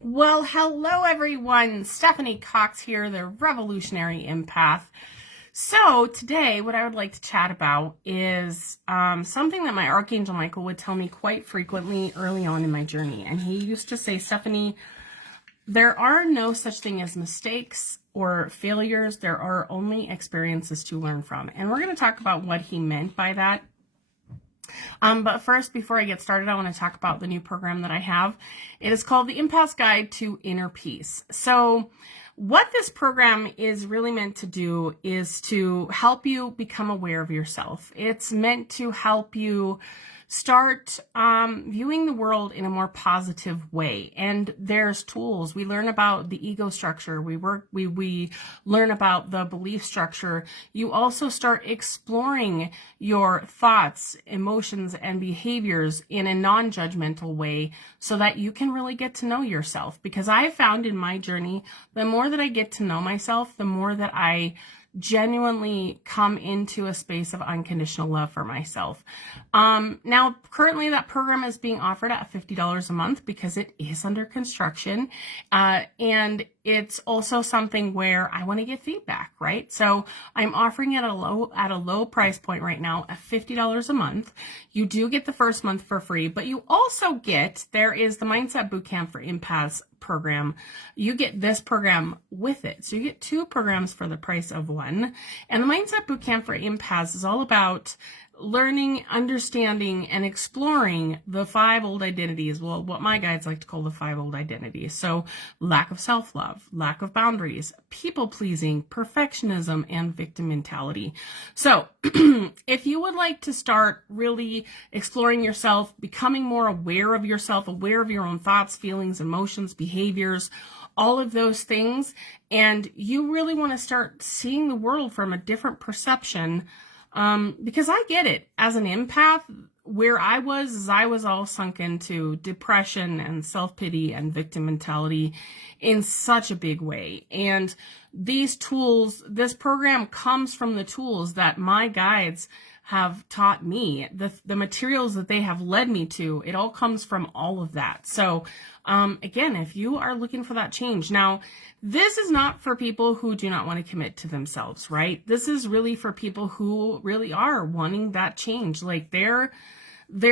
Well, hello everyone. Stephanie Cox here, the Revolutionary Empath. So today, what I would like to chat about is something that my Archangel Michael would tell me quite frequently early on in my journey. And he used to say, Stephanie, there are no such thing as mistakes or failures. There are only experiences to learn from. And we're going to talk about what he meant by that. But first, before I get started, I want to talk about the new program that I have. It is called the Empath's Guide to Inner Peace. So what this program is really meant to do is to help you become aware of yourself. It's meant to help you start viewing the world in a more positive way. And there's tools. We learn about the ego structure. We learn about the belief structure. You also start exploring your thoughts, emotions, and behaviors in a non-judgmental way so that you can really get to know yourself. Because I found in my journey, the more that I get to know myself, the more that I genuinely come into a space of unconditional love for myself. Now, currently that program is being offered at $50 a month because it is under construction. And it's also something where I want to get feedback, right? So I'm offering it at a low price point right now at $50 a month. You do get the first month for free, but you also get, there is the Mindset Bootcamp for Empaths program. You get this program with it. So you get two programs for the price of one. And the Mindset Bootcamp for Empaths is all about learning, understanding, and exploring the 5 old identities. Well, what my guides like to call the 5 old identities. So lack of self-love, lack of boundaries, people-pleasing, perfectionism, and victim mentality. So if you would like to start really exploring yourself, becoming more aware of yourself, aware of your own thoughts, feelings, emotions, behaviors, all of those things, and you really want to start seeing the world from a different perception, because I get it. As an empath, where I was all sunk into depression and self-pity and victim mentality in such a big way. And these tools, this program comes from the tools that my guides have taught me, the materials that they have led me to. It all comes from all of that. So again, if you are looking for that change, now this is not for people who do not want to commit to themselves, right? This is really for people who really are wanting that change. Like they're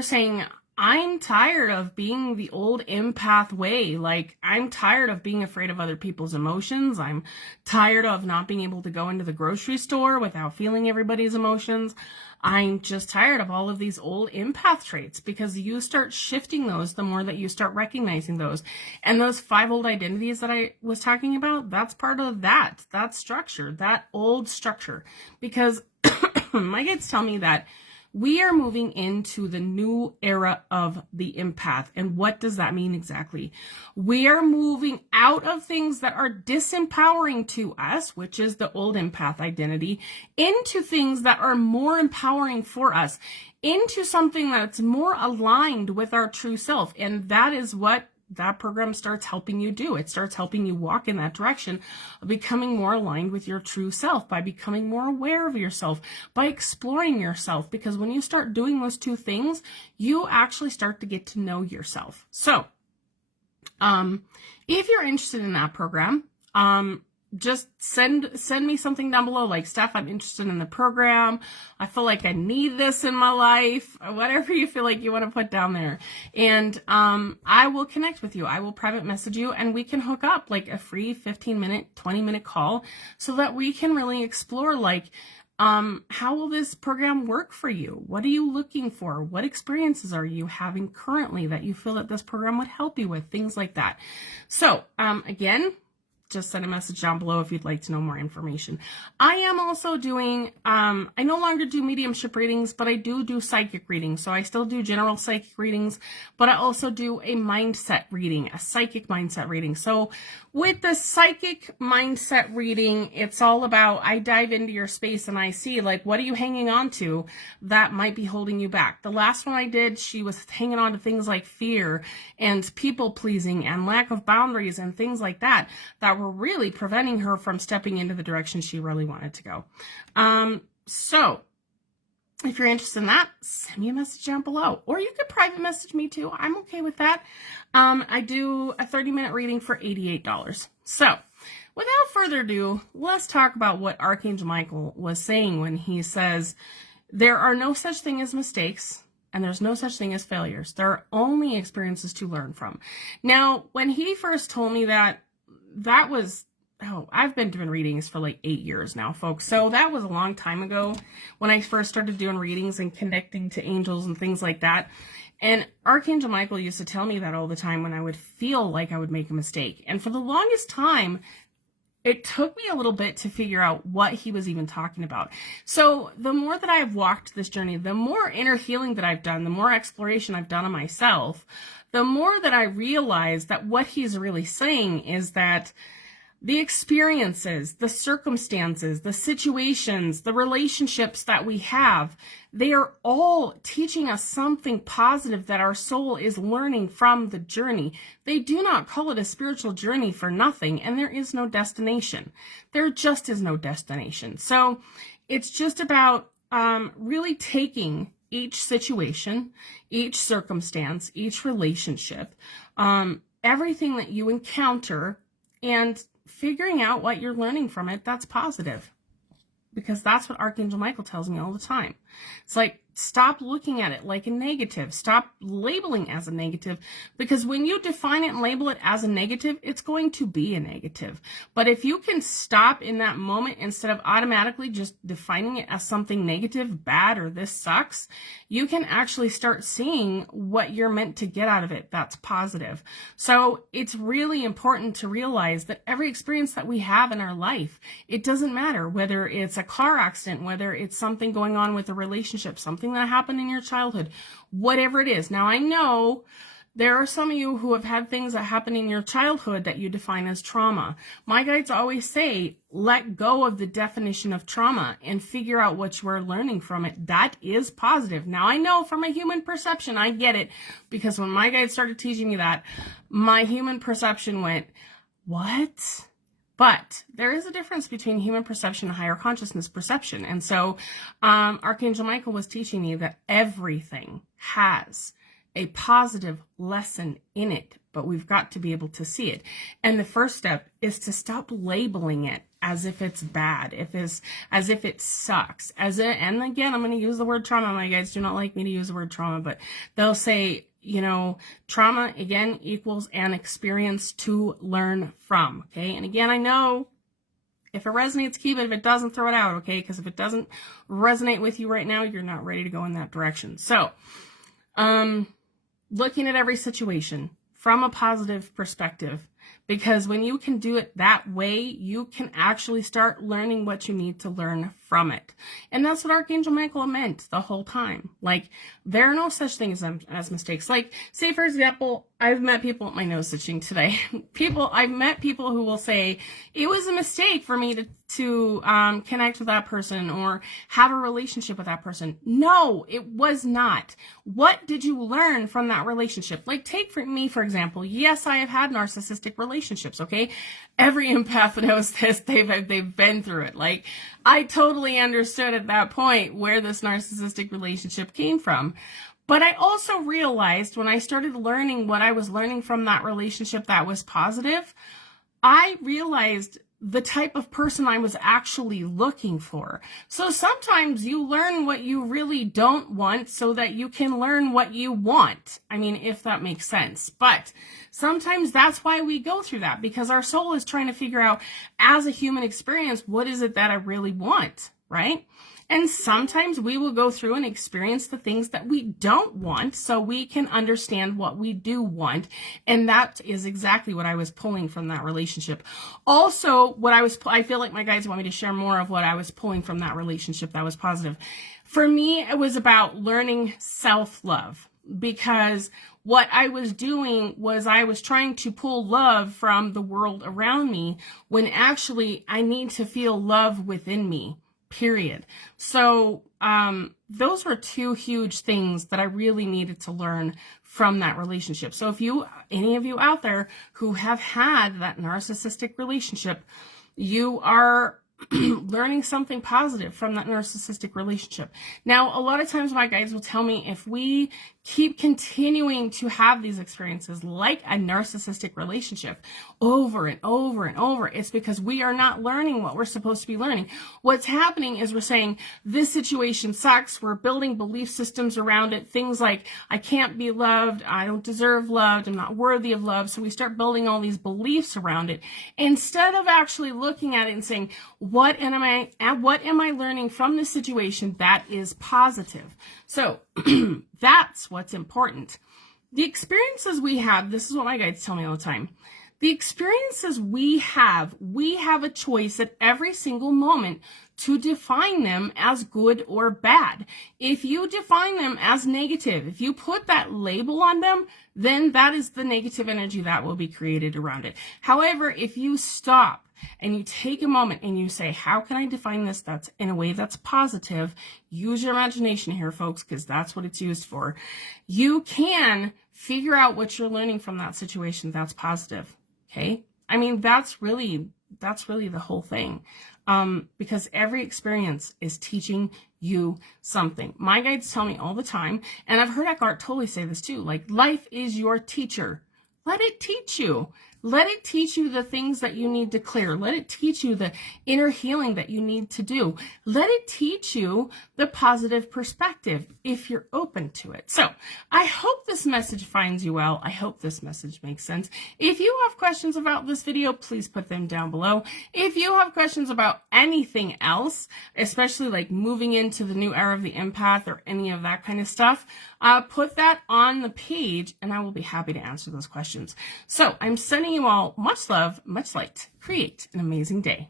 saying, I'm tired of being the old empath way. Like, I'm tired of being afraid of other people's emotions. I'm tired of not being able to go into the grocery store without feeling everybody's emotions. I'm just tired of all of these old empath traits, because you start shifting those the more that you start recognizing those. And those 5 old identities that I was talking about, that's part of that structure, that old structure. Because my kids tell me that we are moving into the new era of the empath. And what does that mean exactly? We are moving out of things that are disempowering to us, which is the old empath identity, into things that are more empowering for us, into something that's more aligned with our true self. And that is what that program starts helping you do. It starts helping you walk in that direction of becoming more aligned with your true self, by becoming more aware of yourself, by exploring yourself. Because when you start doing those two things, you actually start to get to know yourself. So, if you're interested in that program, just send me something down below, like, Steph, I'm interested in the program. I feel like I need this in my life. Whatever you feel like you want to put down there. And I will connect with you. I will private message you, and we can hook up like a free 15-minute, 20-minute call so that we can really explore, like, how will this program work for you? What are you looking for? What experiences are you having currently that you feel that this program would help you with? Things like that. So, again, just send a message down below if you'd like to know more information. I am also doing, I no longer do mediumship readings, but I do psychic readings. So I still do general psychic readings, but I also do a mindset reading, a psychic mindset reading. So with the psychic mindset reading, it's all about, I dive into your space and I see, like, what are you hanging on to that might be holding you back? The last one I did, she was hanging on to things like fear and people pleasing and lack of boundaries and things like that were really preventing her from stepping into the direction she really wanted to go. So If you're interested in that, send me a message down below. Or you could private message me too. I'm okay with that. I do a 30-minute reading for $88. So, without further ado, let's talk about what Archangel Michael was saying when he says, there are no such thing as mistakes, and there's no such thing as failures. There are only experiences to learn from. Now, when he first told me that was, I've been doing readings for like 8 years now, folks. So that was a long time ago when I first started doing readings and connecting to angels and things like that. And Archangel Michael used to tell me that all the time when I would feel like I would make a mistake. And for the longest time, it took me a little bit to figure out what he was even talking about. So the more that I've walked this journey, the more inner healing that I've done, the more exploration I've done on myself, the more that I realize that what he's really saying is that the experiences, the circumstances, the situations, the relationships that we have, they are all teaching us something positive that our soul is learning from the journey. They do not call it a spiritual journey for nothing, and there is no destination. There just is no destination. So it's just about really taking each situation, each circumstance, each relationship, everything that you encounter, and figuring out what you're learning from it that's positive. Because that's what Archangel Michael tells me all the time. It's like, stop looking at it like a negative. Stop labeling as a negative, because when you define it and label it as a negative, it's going to be a negative. But if you can stop in that moment instead of automatically just defining it as something negative, bad, or this sucks, you can actually start seeing what you're meant to get out of it that's positive. So it's really important to realize that every experience that we have in our life, it doesn't matter whether it's a car accident, whether it's something going on with a relationship, something that happened in your childhood, whatever it is. Now, I know there are some of you who have had things that happen in your childhood that you define as trauma. My guides always say, let go of the definition of trauma and figure out what you are learning from it. That is positive. Now, I know from a human perception, I get it, because when my guides started teaching me that, my human perception went, what? But there is a difference between human perception and higher consciousness perception. And so Archangel Michael was teaching me that everything has a positive lesson in it, but we've got to be able to see it. And the first step is to stop labeling it as if it's bad, as if it sucks. And again, I'm going to use the word trauma. My guides do not like me to use the word trauma, but they'll say, you know, trauma, again, equals an experience to learn from, okay? And again, I know if it resonates, keep it. If it doesn't, throw it out, okay? Because if it doesn't resonate with you right now, you're not ready to go in that direction. So, looking at every situation from a positive perspective, because when you can do it that way, you can actually start learning what you need to learn from it. And that's what Archangel Michael meant the whole time. Like, there are no such things as mistakes. Like, say, for example, I've met people, my nose itching today. I've met people who will say, it was a mistake for me to connect with that person or have a relationship with that person. No, it was not. What did you learn from that relationship? Like, take me, for example. Yes, I have had narcissistic relationships, okay? Every empath knows this. They've been through it. Like, I totally understood at that point where this narcissistic relationship came from. But I also realized when I started learning what I was learning from that relationship that was positive, I realized the type of person I was actually looking for. So sometimes you learn what you really don't want so that you can learn what you want. I mean, if that makes sense. But sometimes that's why we go through that, because our soul is trying to figure out, as a human experience, what is it that I really want, right? And sometimes we will go through and experience the things that we don't want so we can understand what we do want. And that is exactly what I was pulling from that relationship. Also, I feel like my guides want me to share more of what I was pulling from that relationship that was positive. For me, it was about learning self-love, because what I was doing was I was trying to pull love from the world around me when actually I need to feel love within me. Period. So those were two huge things that I really needed to learn from that relationship. So if any of you out there who have had that narcissistic relationship, you are learning something positive from that narcissistic relationship. Now, a lot of times my guides will tell me if we keep continuing to have these experiences like a narcissistic relationship over and over and over, it's because we are not learning what we're supposed to be learning. What's happening is we're saying, this situation sucks. We're building belief systems around it. Things like, I can't be loved. I don't deserve love. I'm not worthy of love. So we start building all these beliefs around it instead of actually looking at it and saying, what am I learning from this situation that is positive? So that's what's important. The experiences we have, this is what my guides tell me all the time. The experiences we have a choice at every single moment to define them as good or bad. If you define them as negative, if you put that label on them, then that is the negative energy that will be created around it. However, if you stop and you take a moment and you say, how can I define this that's in a way that's positive? Use your imagination here, folks, because that's what it's used for. You can figure out what you're learning from that situation that's positive. Okay? I mean, that's really the whole thing. Because every experience is teaching you something. My guides tell me all the time, and I've heard Eckhart Tolle say this too, like, life is your teacher. Let it teach you. Let it teach you the things that you need to clear. Let it teach you the inner healing that you need to do. Let it teach you the positive perspective if you're open to it. So I hope this message finds you well. I hope this message makes sense. If you have questions about this video, please put them down below. If you have questions about anything else, especially like moving into the new era of the empath or any of that kind of stuff, put that on the page and I will be happy to answer those questions. So I'm sending you all much love, much light. Create an amazing day.